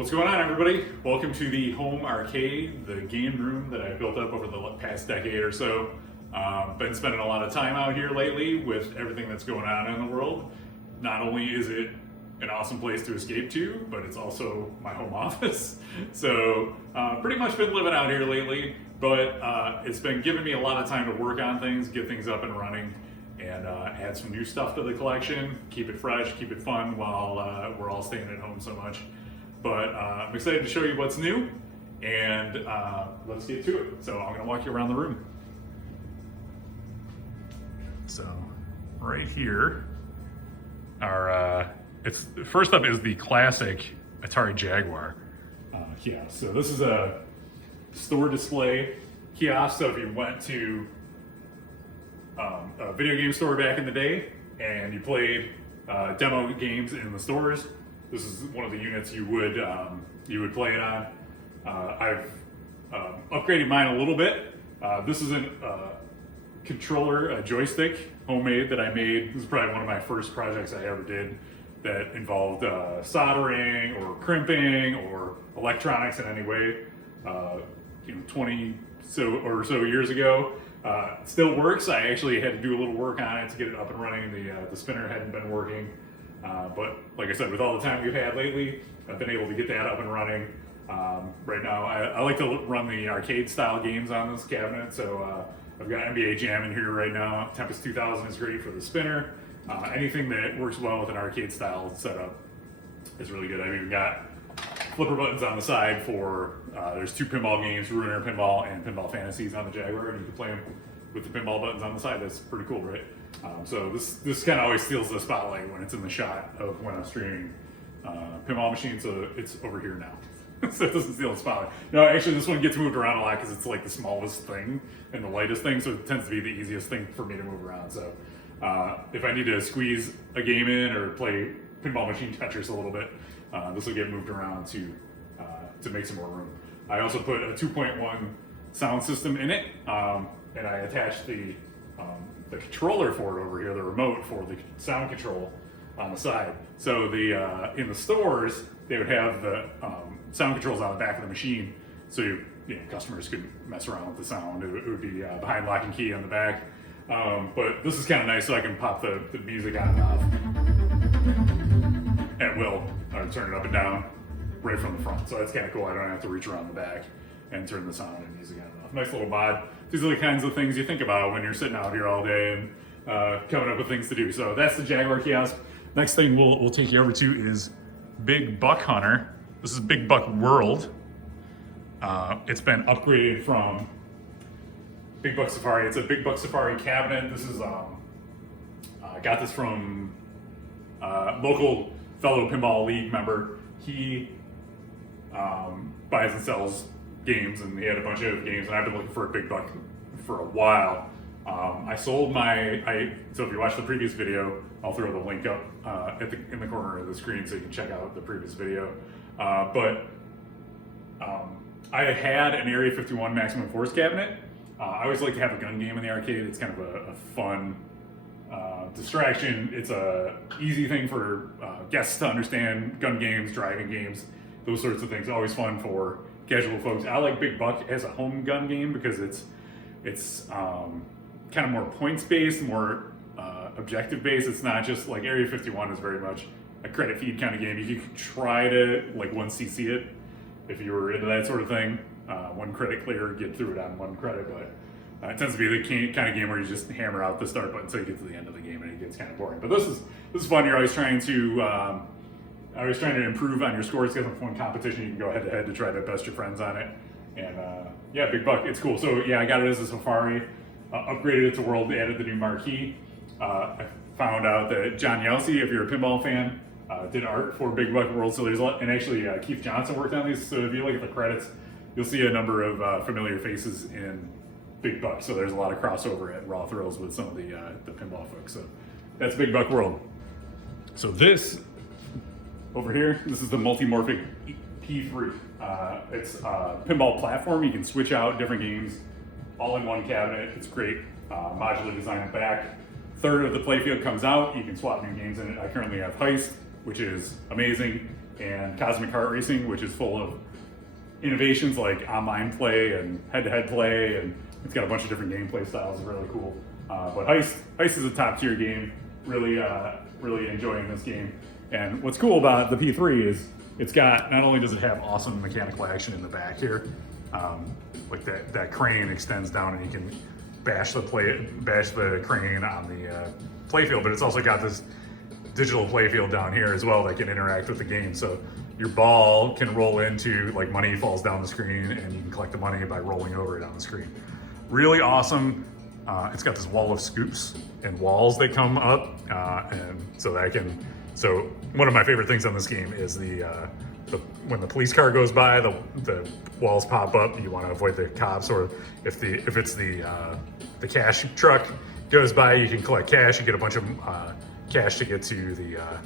What's going on, everybody? Welcome to the home arcade, the game room that I built up over the past decade or so. Been spending a lot of time out here lately with everything that's going on in the world. Not only is it an awesome place to escape to, but it's also my home office. So pretty much been living out here lately, but it's been giving me a lot of time to work on things, get things up and running, and add some new stuff to the collection, keep it fresh, keep it fun while we're all staying at home so much. But I'm excited to show you what's new, and let's get to it. So I'm gonna walk you around the room. So right here are, first up is the classic Atari Jaguar kiosk. So this is a store display kiosk. So if you went to a video game store back in the day and you played demo games in the stores, this is one of the units you would play it on. I've upgraded mine a little bit. This is a controller, a joystick, homemade, that I made. This is probably one of my first projects I ever did that involved soldering or crimping or electronics in any way. 20 or so years ago. It still works. I actually had to do a little work on it to get it up and running. The spinner hadn't been working. But like I said, with all the time we've had lately, I've been able to get that up and running. Right now, I like to run the arcade style games on this cabinet. So I've got NBA Jam in here right now. Tempest 2000 is great for the spinner. Anything that works well with an arcade style setup is really good. I've even got flipper buttons on the side for, there's two pinball games, Ruiner Pinball and Pinball Fantasies on the Jaguar, and you can play them with the pinball buttons on the side. That's pretty cool, right? So this kind of always steals the spotlight when it's in the shot of when I'm streaming pinball machine, so it's over here now. So it doesn't steal the spotlight. No, actually this one gets moved around a lot because it's like the smallest thing and the lightest thing, so it tends to be the easiest thing for me to move around. So if I need to squeeze a game in or play pinball machine Tetris a little bit, this will get moved around to make some more room. I also put a 2.1 sound system in it, and I attached the controller for it over here, the remote for the sound control on the side. So in the stores, they would have the sound controls on the back of the machine, so customers could mess around with the sound. It would be behind lock and key on the back. But this is kind of nice, so I can pop the music on and off at will, or turn it up and down right from the front. So that's kind of cool. I don't have to reach around the back and turn the sound and music on and off. Nice little mod. These are the kinds of things you think about when you're sitting out here all day and coming up with things to do. So that's the Jaguar kiosk. Next thing we'll take you over to is Big Buck Hunter. This is Big Buck World. It's been upgraded from Big Buck Safari. It's a Big Buck Safari cabinet. This is I got this from local fellow pinball league member. He buys and sells games, and he had a bunch of games, and I've been looking for a Big Buck for a while. I sold so if you watch the previous video, I'll throw the link up in the corner of the screen so you can check out the previous video. But I had an Area 51 Maximum Force cabinet. I always like to have a gun game in the arcade. It's kind of a fun distraction. It's a easy thing for guests to understand. Gun games, driving games, those sorts of things. Always fun for casual folks. I like Big Buck as a home gun game because it's kind of more points based, more objective based. It's not just like Area 51 is very much a credit feed kind of game. You could try to like 1cc it if you were into that sort of thing. One credit clear, get through it on one credit, but it tends to be the kind of game where you just hammer out the start button until you get to the end of the game and it gets kind of boring. But this is fun. You're always trying to improve on your scores. It's a fun competition. You can go head to head to try to best your friends on it. And yeah, Big Buck, it's cool. So yeah, I got it as a Safari, upgraded it to World, added the new marquee. I found out that John Yelsey, if you're a pinball fan, did art for Big Buck World. So there's a lot, and actually Keith Johnson worked on these. So if you look at the credits, you'll see a number of familiar faces in Big Buck. So there's a lot of crossover at Raw Thrills with some of the pinball folks. So that's Big Buck World. So this over here, this is the Multimorphic P3. It's a pinball platform. You can switch out different games all in one cabinet. It's great. Modular design in the back. Third of the playfield comes out. You can swap new games in it. I currently have Heist, which is amazing. and Cosmic Kart Racing, which is full of innovations like online play and head-to-head play, and it's got a bunch of different gameplay styles. It's really cool. But Heist is a top-tier game. Really enjoying this game. And what's cool about the P3 is it's got, not only does it have awesome mechanical action in the back here, like that crane extends down and you can bash the crane on the playfield, but it's also got this digital playfield down here as well that can interact with the game. So your ball can roll into, like, money falls down the screen and you can collect the money by rolling over it on the screen. Really awesome. It's got this wall of scoops and walls that come up, and so one of my favorite things on this game is when the police car goes by, the walls pop up. You want to avoid the cops, or if it's the cash truck goes by, you can collect cash. You get a bunch of cash to get to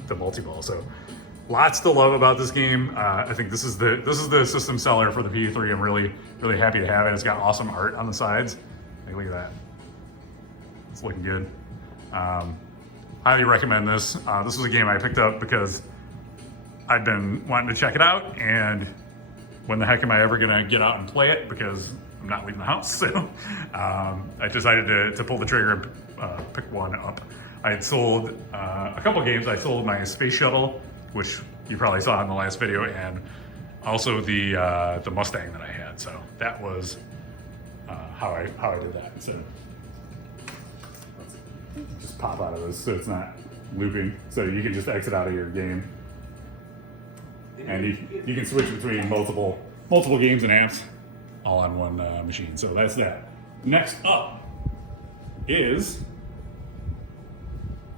the multi-ball. So lots to love about this game. I think this is the system seller for the P3. I'm really happy to have it. It's got awesome art on the sides. Like, look at that. It's looking good. Highly recommend this. This was a game I picked up because I've been wanting to check it out, and when the heck am I ever gonna get out and play it, because I'm not leaving the house. So I decided to pull the trigger and pick one up. I had sold a couple games. I sold my space shuttle, which you probably saw in the last video, and also the Mustang that I had. So that was how I did that. So just pop out of this so it's not looping. So you can just exit out of your game, and you can switch between multiple games and apps all on one machine. So that's that. Next up is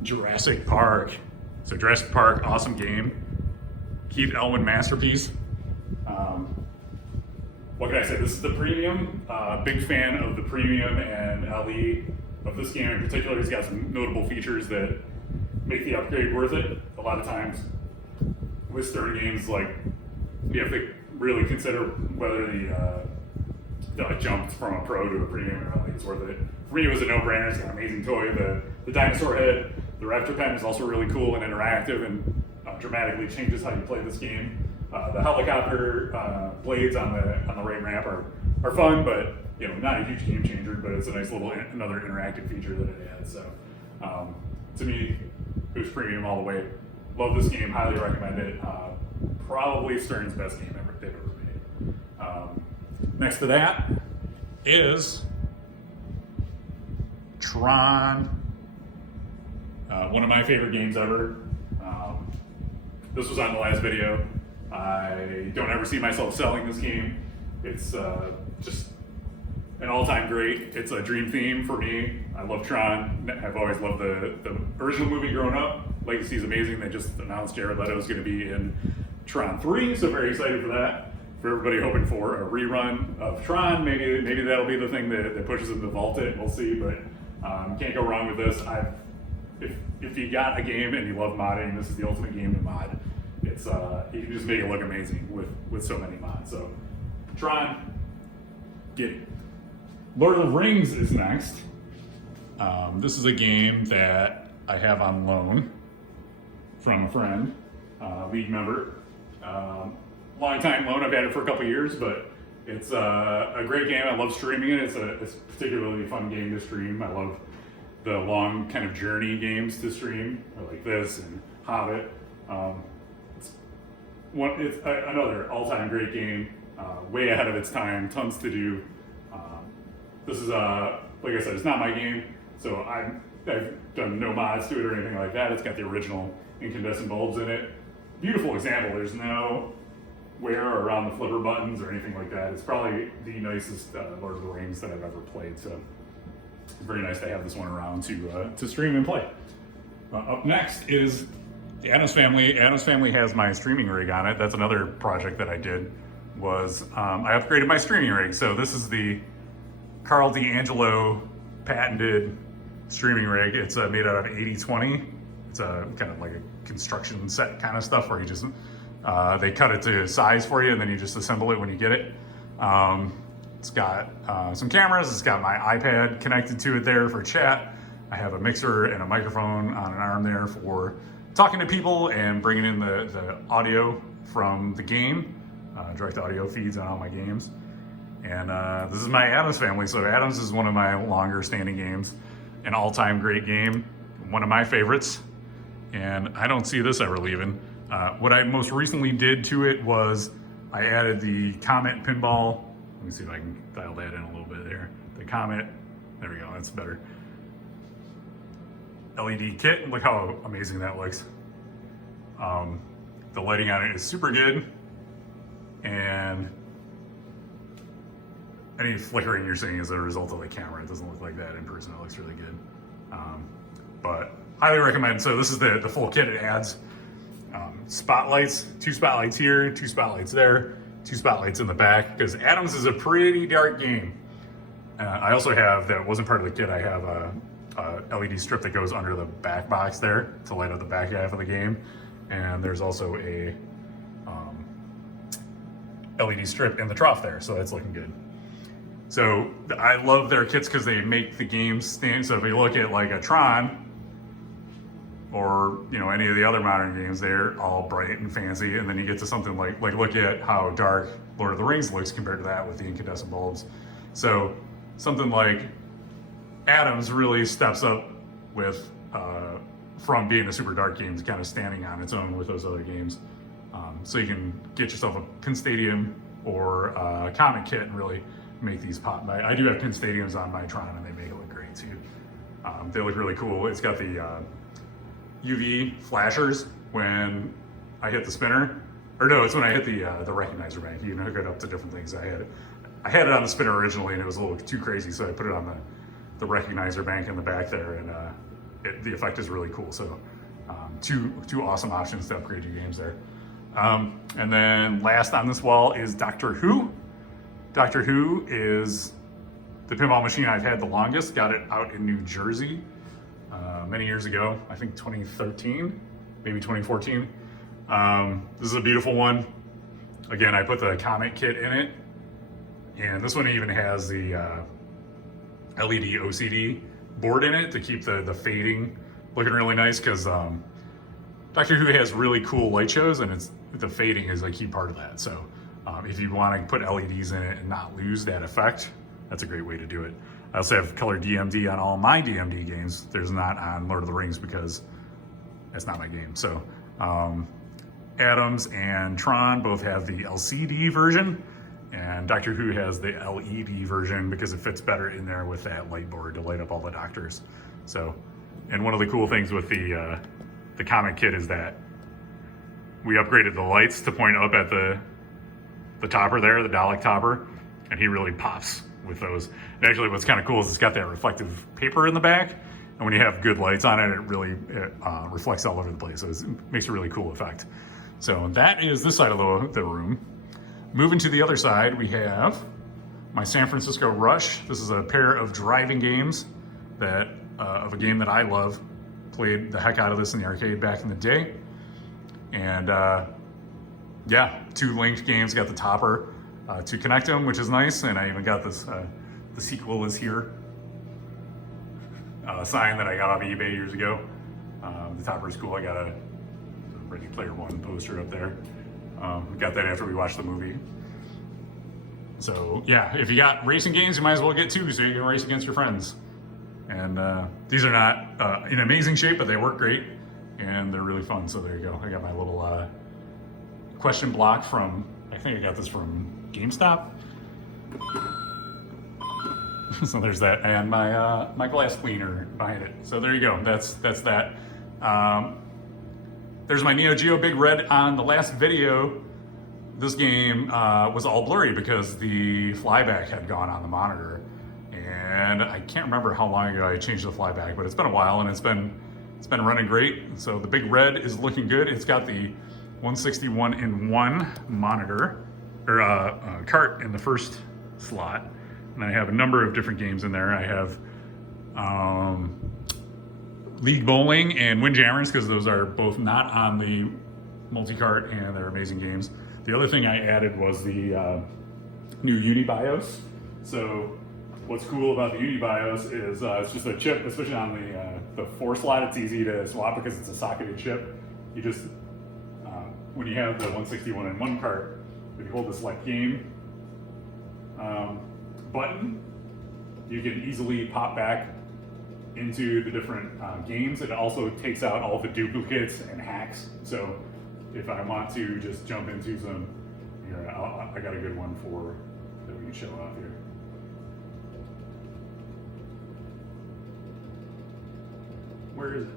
Jurassic Park. So Jurassic Park, awesome game. Keith Elwin masterpiece. What can I say? This is the premium. Big fan of the premium and LE of this game in particular. It's got some notable features that make the upgrade worth it. A lot of times with certain games, like, you have to really consider whether the jump from a pro to a premium or LE is worth it. For me, it was a no-brainer. It's got an amazing toy. The dinosaur head, the Raptor pen is also really cool and interactive, and dramatically changes how you play this game. The helicopter blades on the right ramp are fun, but not a huge game changer. But it's a nice little another interactive feature that it adds. So to me, it was premium all the way. Love this game. Highly recommend it. Probably Stern's best game they've ever made. Next to that is Tron. One of my favorite games ever. This was on the last video. I don't ever see myself selling this game. It's just an all-time great. It's a dream theme for me. I love Tron. I've always loved the original movie growing up. Legacy is amazing. They just announced Jared Leto is going to be in Tron 3, so very excited for that. For everybody hoping for a rerun of Tron, maybe that'll be the thing that pushes them to vault it. We'll see, but can't go wrong with this. If you got a game and you love modding, this is the ultimate game to mod. It's you can just make it look amazing with so many mods. So Tron, get it. Lord of the Rings is next. This is a game that I have on loan from a friend, league member. Long time loan. I've had it for a couple years, but it's a great game. I love streaming it. It's a particularly fun game to stream. I love the long kind of journey games to stream, like this and Hobbit. It's another all-time great game, way ahead of its time, tons to do. This is, like I said, it's not my game, so I've done no mods to it or anything like that. It's got the original incandescent bulbs in it. Beautiful example. There's no wear around the flipper buttons or anything like that. It's probably the nicest Lord of the Rings that I've ever played, so it's very nice to have this one around to stream and play. Up next is the Addams Family. Addams Family has my streaming rig on it. That's another project that I did, was I upgraded my streaming rig. So this is the Carl D'Angelo patented streaming rig. It's made out of 80/20. It's a kind of like a construction set kind of stuff where you just, they cut it to size for you and then you just assemble it when you get it. It's got some cameras. It's got my iPad connected to it there for chat. I have a mixer and a microphone on an arm there for talking to people and bringing in the audio from the game, direct audio feeds on all my games. And this is my Addams Family. So Addams is one of my longer standing games, an all-time great game, one of my favorites. And I don't see this ever leaving. What I most recently did to it was I added the Comet Pinball. Let me see if I can dial that in a little bit there. The Comet, there we go, that's better. LED kit, look how amazing that looks. The lighting on it is super good. And any flickering you're seeing is a result of the camera. It doesn't look like that in person, it looks really good. But highly recommend. So this is the full kit. It adds spotlights, 2 spotlights here, 2 spotlights there, 2 spotlights in the back, because Addams is a pretty dark game. I also have, that wasn't part of the kit, I have a LED strip that goes under the back box there to light up the back half of the game. And there's also a LED strip in the trough there, so that's looking good. So I love their kits because they make the games stand. So if you look at like a Tron, or any of the other modern games, they're all bright and fancy, and then you get to something like look at how dark Lord of the Rings looks compared to that with the incandescent bulbs. So something like Addams really steps up with from being a super dark game to kind of standing on its own with those other games. So you can get yourself a Pin Stadium or a Comet kit and really make these pop. I do have Pin Stadiums on my Tron, and they make it look great too. They look really cool. It's got the UV flashers when I hit the spinner, or no, it's when I hit the recognizer bank. You can hook it up to different things. I had it on the spinner originally, and it was a little too crazy, so I put it on the recognizer bank in the back there, and the effect is really cool. So two awesome options to upgrade your games there. And then last on this wall is Doctor Who. Doctor Who is the pinball machine I've had the longest. Got it out in New Jersey many years ago, I think 2013, maybe 2014. This is a beautiful one. Again, I put the Comet kit in it, and this one even has the LED OCD board in it to keep the fading looking really nice, because Doctor Who has really cool light shows, and the fading is a key part of that. So if you want to put LEDs in it and not lose that effect, that's a great way to do it. I also have color DMD on all my DMD games. There's not on Lord of the Rings because that's not my game. So Addams and Tron both have the LCD version, and Doctor Who has the LED version because it fits better in there with that light board to light up all the doctors. So, and one of the cool things with the Comet kit is that we upgraded the lights to point up at the topper there, the Dalek topper, and he really pops with those. And actually what's kind of cool is it's got that reflective paper in the back, and when you have good lights on it, it really reflects all over the place. So it makes a really cool effect. So that is this side of the room. Moving to the other side, we have my San Francisco Rush. This is a pair of driving games that of a game that I love. Played the heck out of this in the arcade back in the day. And yeah, 2 linked games, got the topper to connect them, which is nice. And I even got this, the sequel is here, sign that I got off eBay years ago. The topper is cool. I got a Ready Player One poster up there. Got that after we watched the movie. So yeah, if you got racing games, you might as well get 2 so you can race against your friends. And these are not in amazing shape, but they work great and they're really fun. So there you go. I got my little question block from, I think I got this from GameStop. So there's that, and my glass cleaner behind it. So there you go. That's that. There's my Neo Geo Big Red. On the last video, this game was all blurry because the flyback had gone on the monitor, and I can't remember how long ago I changed the flyback, but it's been a while, and it's been running great. So the Big Red is looking good. It's got the 161-in-1 monitor or cart in the first slot, and I have a number of different games in there. I have League Bowling and Windjammers, because those are both not on the multi-cart, and they're amazing games. The other thing I added was the new UniBIOS. So what's cool about the UniBIOS is it's just a chip, especially on the 4 slot. It's easy to swap because it's a socketed chip. You just when you have the 161 in one cart, if you hold the select game button, you can easily pop back into the different games. It also takes out all the duplicates and hacks. So if I want to just jump into some, here, I got a good one for that we can show off here. Where is it?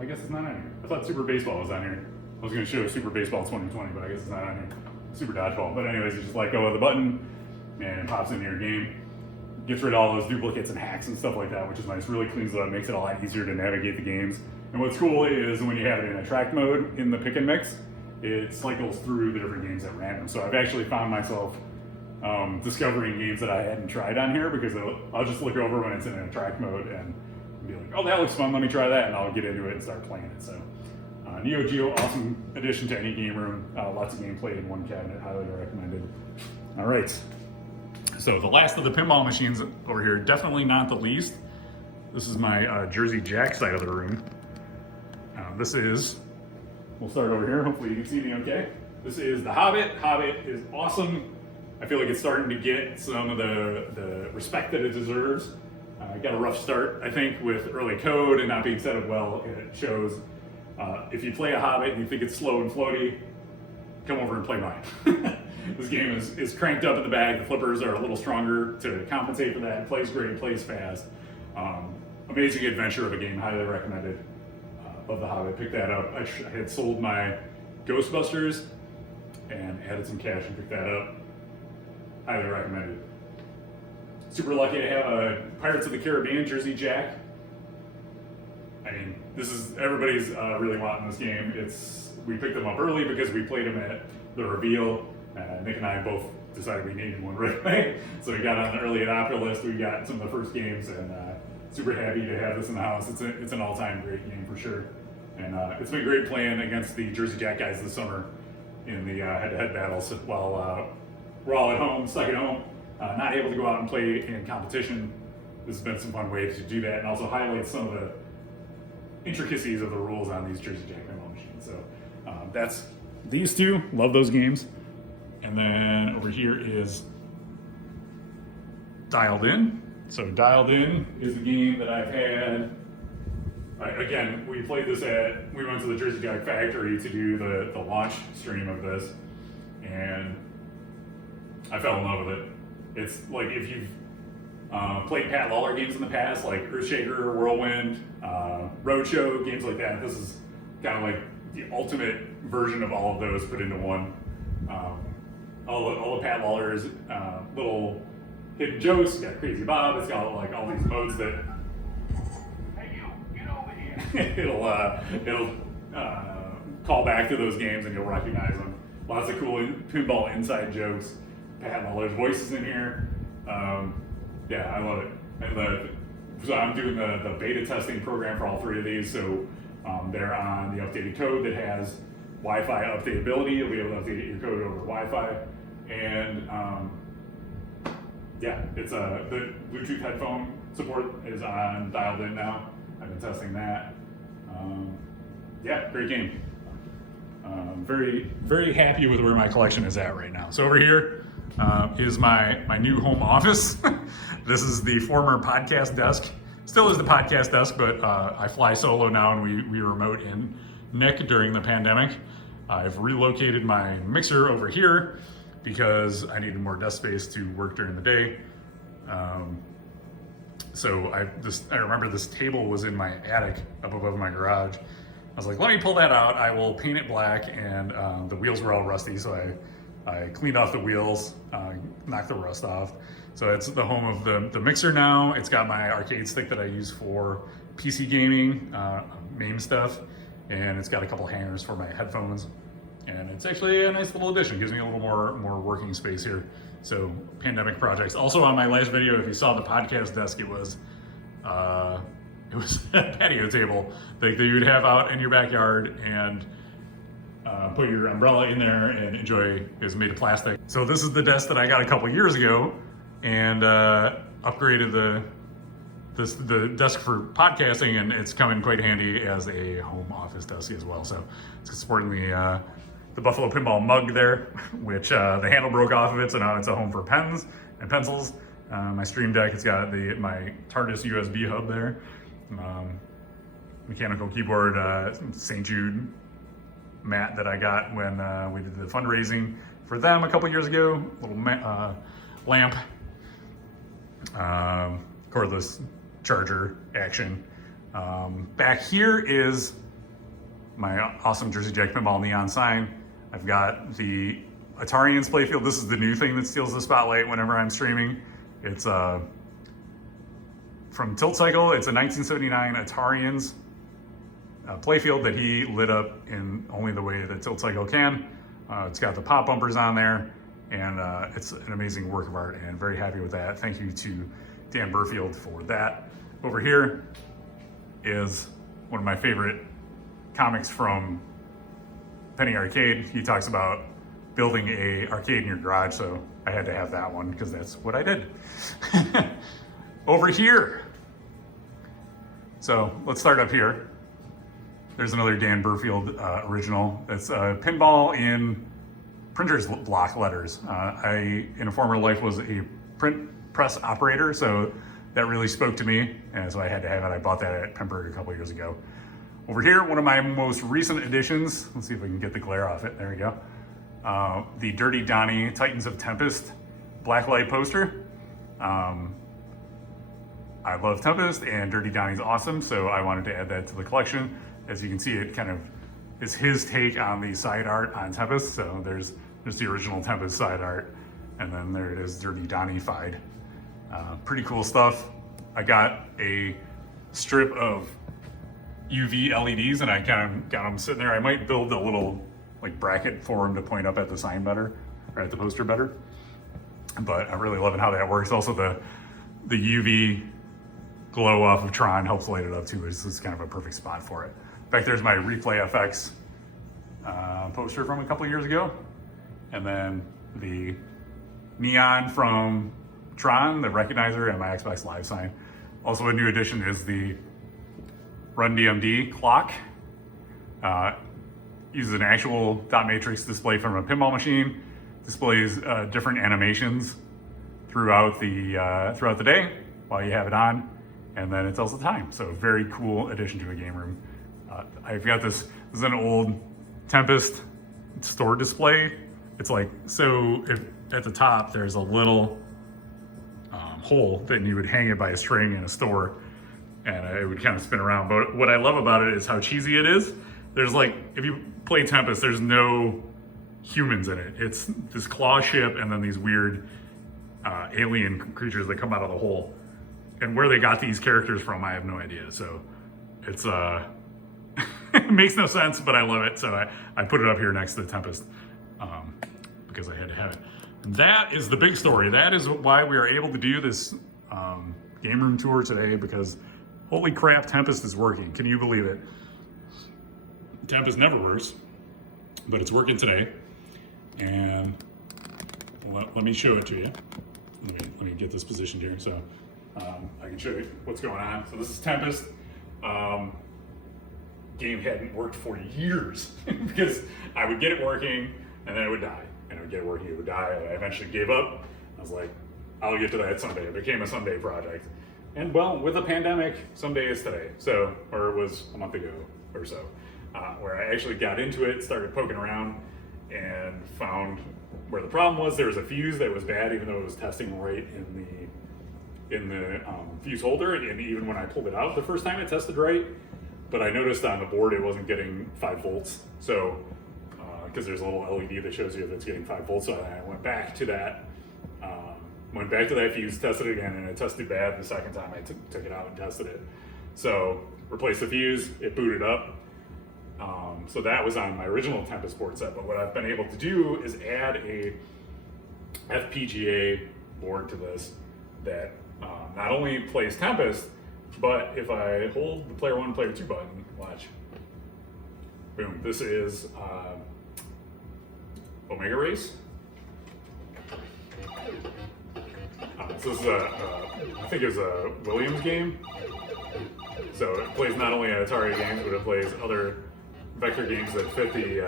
I guess it's not on here. I thought Super Baseball was on here. I was going to show Super Baseball 2020, but I guess it's not on here. Super Dodgeball. But anyways, you just let go of the button and it pops into your game. Gets rid of all those duplicates and hacks and stuff like that, which is nice. Really cleans it up, makes it a lot easier to navigate the games. And what's cool is when you have it in attract mode in the pick and mix, it cycles through the different games at random. So I've actually found myself discovering games that I hadn't tried on here because I'll just look over when it's in an attract mode and be like, oh, that looks fun, let me try that, and I'll get into it and start playing it. So Neo Geo, awesome addition to any game room. Lots of gameplay in one cabinet, highly recommended. All right, so the last of the pinball machines over here, definitely not the least. This is my Jersey Jack side of the room. This is, we'll start over here, hopefully you can see me okay. This is the Hobbit. Hobbit is awesome. I feel like it's starting to get some of the respect that it deserves. Got a rough start, I think, with early code and not being set up well. It shows if you play a Hobbit and you think it's slow and floaty, come over and play mine. This game is cranked up in the bag. The flippers are a little stronger to compensate for that. It plays great, plays fast. Amazing adventure of a game, highly recommended. Love the Hobbit, picked that up. I had sold my Ghostbusters and added some cash and picked that up. Highly recommended. Super lucky to have a Pirates of the Caribbean Jersey Jack. I mean, this is, everybody's really wanting this game. We picked them up early because we played them at the reveal. Nick and I both decided we needed one right away. So we got on the early adopter list. We got some of the first games and super happy to have this in the house. It's an all-time great game for sure. And it's been great playing against the Jersey Jack guys this summer in the head-to-head battles while we're all at home, stuck at home, not able to go out and play in competition. This has been some fun ways to do that and also highlight some of the intricacies of the rules on these Jersey Jack pinball machines. So that's these two, love those games. And then over here is Dialed In. So Dialed In is the game that I've had. Again, we played this we went to the Jersey Jack factory to do the launch stream of this, and I fell in love with it. It's like if you've played Pat Lawler games in the past, like Earthshaker, Whirlwind, Roadshow, games like that, this is kind of like the ultimate version of all of those put into one. All the Pat Lawler's little hidden jokes. It's got Crazy Bob. It's got like all these modes that it'll call back to those games and you'll recognize them. Lots of cool pinball inside jokes. Pat Lawler's voice is in here. Yeah, I love it. So I'm doing the beta testing program for all three of these. So they're on the updated code that has Wi-Fi updatability. You'll be able to update your code over Wi-Fi. And yeah, it's the Bluetooth headphone support is on Dialed In now. I've been testing that. Yeah, great game. Very, very happy with where my collection is at right now. So over here is my new home office. This is the former podcast desk. Still is the podcast desk, but I fly solo now and we remote in Nick during the pandemic. I've relocated my mixer over here because I needed more desk space to work during the day. So I remember this table was in my attic up above my garage. I was like, let me pull that out. I will paint it black, and the wheels were all rusty, so I cleaned off the wheels, knocked the rust off. So it's the home of the mixer now. It's got my arcade stick that I use for PC gaming, MAME stuff, and it's got a couple hangers for my headphones. And it's actually a nice little addition. Gives me a little more working space here. So pandemic projects. Also on my last video, if you saw the podcast desk, it was a patio table that you would have out in your backyard and put your umbrella in there and enjoy. It was made of plastic. So this is the desk that I got a couple years ago and upgraded the the desk for podcasting, and it's come in quite handy as a home office desk as well. So it's supporting the Buffalo Pinball mug there, which the handle broke off of it, so now it's a home for pens and pencils. My Stream Deck, it's got my TARDIS USB hub there. Mechanical keyboard, St. Jude mat that I got when we did the fundraising for them a couple years ago. Little lamp, cordless charger action. Back here is my awesome Jersey Jack Pinball neon sign. I've got the Atarians playfield. This is the new thing that steals the spotlight whenever I'm streaming. It's from Tilt Cycle. It's a 1979 Atarians playfield that he lit up in only the way that Tilt Cycle can. It's got the pop bumpers on there, and it's an amazing work of art, and very happy with that. Thank you to Dan Burfield for that. Over here is one of my favorite comics from Penny Arcade. He talks about building a arcade in your garage, so I had to have that one because that's what I did. Over here, so let's start up here. There's another Dan Burfield original. It's Pinball in printer's block letters. I, in a former life, was a print press operator, so that really spoke to me, and so I had to have it. I bought that at Pemberg a couple years ago. Over here, one of my most recent additions. Let's see if we can get the glare off it. There we go. The Dirty Donnie Titans of Tempest blacklight poster. I love Tempest, and Dirty Donnie's awesome, so I wanted to add that to the collection. As you can see, it kind of is his take on the side art on Tempest. So there's the original Tempest side art, and then there it is, Dirty Donnie-fied. Pretty cool stuff. I got a strip of UV LEDs, and I kind of got them sitting there. I might build a little like bracket for them to point up at the sign better, or at the poster better. But I'm really loving how that works. Also, the UV glow off of Tron helps light it up too. It's kind of a perfect spot for it. In fact, there's my Replay FX poster from a couple years ago. And then the neon from Tron, the recognizer, and my Xbox Live sign. Also a new addition is the Run DMD clock. Uses an actual dot matrix display from a pinball machine. Displays different animations throughout the day while you have it on. And then it tells the time. So very cool addition to a game room. I've got this is an old Tempest store display. It's like, so if at the top there's a little hole, then you would hang it by a string in a store, and it would kind of spin around. But what I love about it is how cheesy it is. There's like, if you play Tempest, there's no humans in it. It's this claw ship and then these weird alien creatures that come out of the hole. And where they got these characters from, I have no idea. So it's it makes no sense, but I love it. So I put it up here next to the Tempest because I had to have it. And that is the big story. That is why we are able to do this game room tour today, because holy crap, Tempest is working. Can you believe it? Tempest never works, but it's working today. And let me show it to you. Let me get this positioned here so I can show you what's going on. So this is Tempest. Game hadn't worked for years because I would get it working and then it would die. And I would get it working, it would die. I eventually gave up. I was like, I'll get to that someday. It became a someday project. And well, with a pandemic, someday is today. So, or it was a month ago or so, where I actually got into it, started poking around, and found where the problem was. There was a fuse that was bad, even though it was testing right in the fuse holder. And even when I pulled it out the first time, it tested right. But I noticed on the board it wasn't getting 5 volts. So, because there's a little LED that shows you if it's getting 5 volts. So I went back to that. Fuse, tested it again, and it tested bad the second time I took it out and tested it. So replaced the fuse, it booted up. So that was on my original Tempest board set. But what I've been able to do is add a FPGA board to this that not only plays Tempest, but if I hold the player 1, player 2 button, watch, boom, this is Omega Race. So this is I think it's a Williams game. So it plays not only Atari games, but it plays other vector games that fit the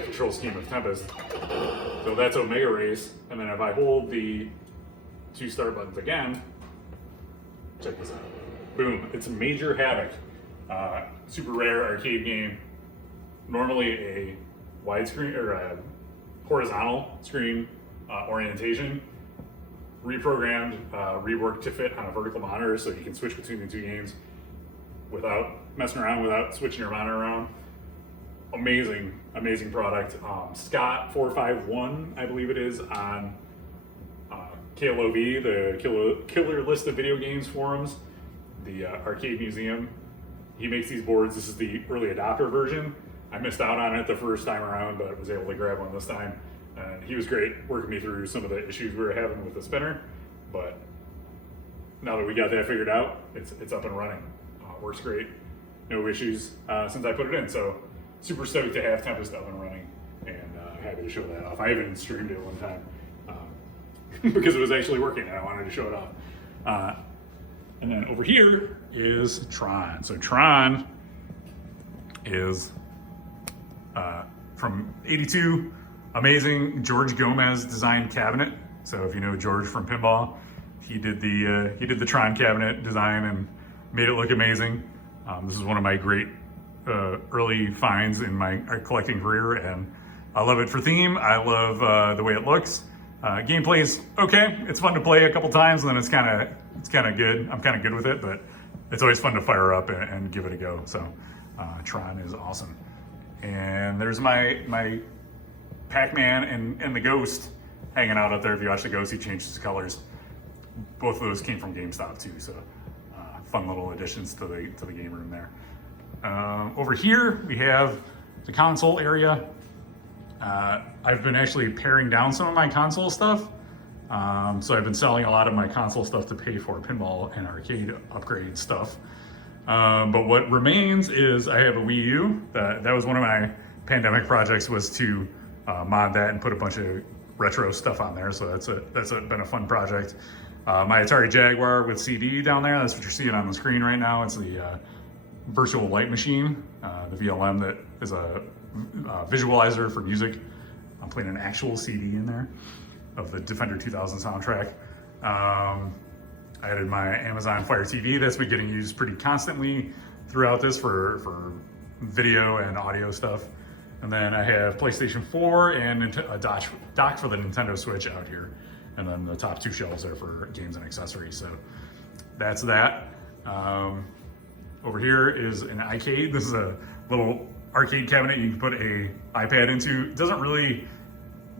control scheme of Tempest. So that's Omega Race, and then if I hold the 2 start buttons again, check this out. Boom! It's Major Havoc, super rare arcade game. Normally a widescreen or a horizontal screen orientation, reprogrammed, reworked to fit on a vertical monitor, so you can switch between the 2 games without messing around, without switching your monitor around. Amazing product. Scott451, I believe it is, on KLOV, the Killer List of Video Games forums, the arcade museum. He makes these boards. This is the early adopter version. I missed out on it the first time around, but was able to grab one this time. And he was great working me through some of the issues we were having with the spinner. But now that we got that figured out, it's up and running. Works great. No issues since I put it in. So super stoked to have Tempest up and running, and happy to show that off. I even streamed it one time because it was actually working and I wanted to show it off. And then over here is Tron. So Tron is from '82, amazing George Gomez designed cabinet. So if you know George from Pinball, he did the Tron cabinet design and made it look amazing. This is one of my great early finds in my collecting career, and I love it for theme. I love the way it looks. Gameplay's okay. It's fun to play a couple times, and then it's kind of good. I'm kind of good with it, but it's always fun to fire up and give it a go. So Tron is awesome. And there's my Pac-Man and the Ghost hanging out up there. If you watch the Ghost, he changed his colors. Both of those came from GameStop too, so fun little additions to the game room there. Over here we have the console area. I've been actually paring down some of my console stuff. So I've been selling a lot of my console stuff to pay for pinball and arcade upgrade stuff. But what remains is I have a Wii U. That was one of my pandemic projects, was to mod that and put a bunch of retro stuff on there. So that's been a fun project. My Atari Jaguar with CD down there, that's what you're seeing on the screen right now. It's the virtual light machine, the VLM, that is a visualizer for music. I'm playing an actual CD in there of the Defender 2000 soundtrack. I added my Amazon Fire TV. That's been getting used pretty constantly throughout this for video and audio stuff. And then I have PlayStation 4 and a dock for the Nintendo Switch out here. And then the top 2 shelves are for games and accessories. So that's that. Over here is an iCade. This is a little arcade cabinet you can put a iPad into. It doesn't really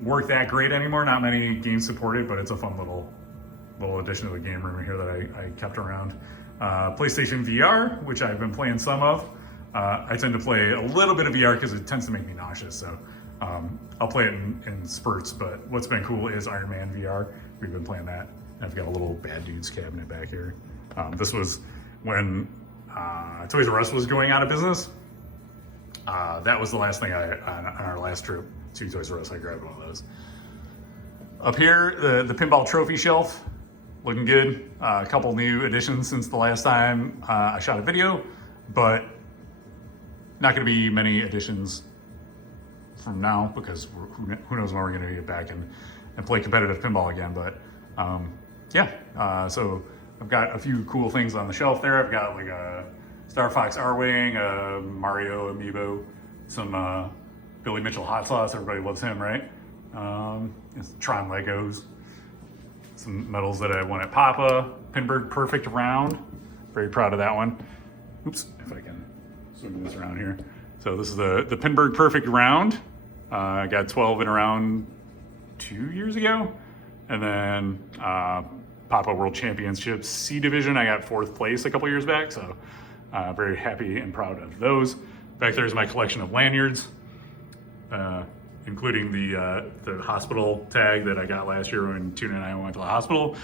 work that great anymore. Not many games support it, but it's a fun little addition to the game room here that I kept around. PlayStation VR, which I've been playing some of. I tend to play a little bit of VR because it tends to make me nauseous. So I'll play it in spurts, but what's been cool is Iron Man VR. We've been playing that. And I've got a little Bad Dudes cabinet back here. This was when Toys R Us was going out of business. That was the last thing on our last trip to Toys R Us, I grabbed one of those. Up here, the pinball trophy shelf, looking good. A couple new additions since the last time I shot a video, but not gonna be many additions from now, because who knows when we're gonna get back and play competitive pinball again. But so I've got a few cool things on the shelf there. I've got like a Star Fox R-Wing, a Mario amiibo, some Billy Mitchell hot sauce. Everybody loves him, right? Tron Legos, some medals that I won at Papa, Pinbird Perfect Round. Very proud of that one. Oops, if I can swing this around here. So this is the Pinbird Perfect Round. I got 12 in around 2 years ago. And then Papa World Championships C Division, I got 4th place a couple years back. So very happy and proud of those. Back there's my collection of lanyards, including the hospital tag that I got last year when Tuna and I went to the hospital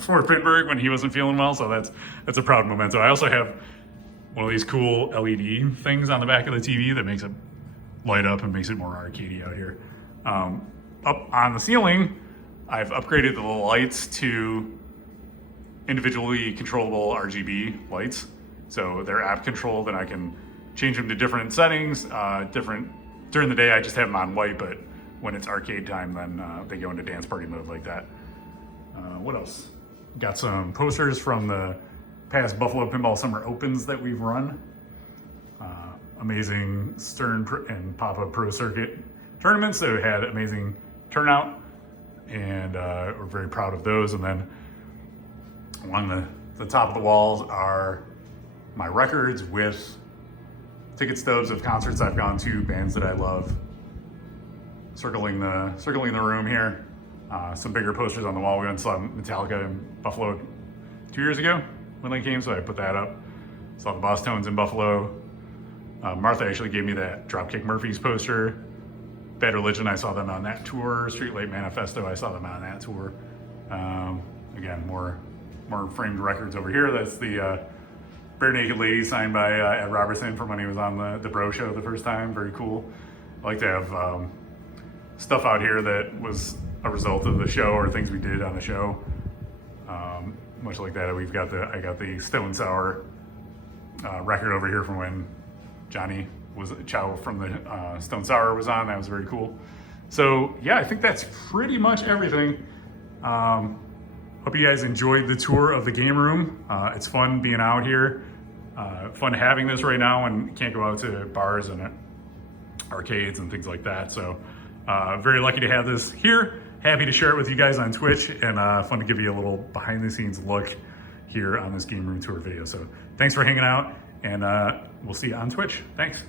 for Pittsburgh when he wasn't feeling well. So that's a proud memento. I also have one of these cool LED things on the back of the TV that makes it light up and makes it more arcadey out here. Up on the ceiling, I've upgraded the lights to individually controllable RGB lights. So they're app controlled and I can change them to different settings. During the day, I just have them on white, but when it's arcade time, then they go into dance party mode like that. What else? Got some posters from the past Buffalo Pinball Summer Opens that we've run. Amazing Stern and Pop-Up Pro Circuit tournaments that had amazing turnout, and we're very proud of those. And then along the top of the walls are my records with ticket stubs of concerts I've gone to, bands that I love. Circling the room here. Some bigger posters on the wall. We went and saw Metallica in Buffalo 2 years ago when they came, so I put that up. Saw the Boss Tones in Buffalo. Martha actually gave me that Dropkick Murphys poster. Bad Religion, I saw them on that tour. Streetlight Manifesto, I saw them on that tour. Again, more framed records over here. That's the Bare Naked Lady signed by Ed Robertson from when he was on the Bro Show the first time. Very cool. I like to have stuff out here that was a result of the show or things we did on the show. Much like that, I got the Stone Sour record over here from when Johnny Chow from the Stone Sour was on. That was very cool. So yeah, I think that's pretty much everything. Hope you guys enjoyed the tour of the game room. It's fun being out here. Fun having this right now and can't go out to bars and arcades and things like that. So very lucky to have this here. Happy to share it with you guys on Twitch, and fun to give you a little behind the scenes look here on this game room tour video. So thanks for hanging out, and we'll see you on Twitch. Thanks.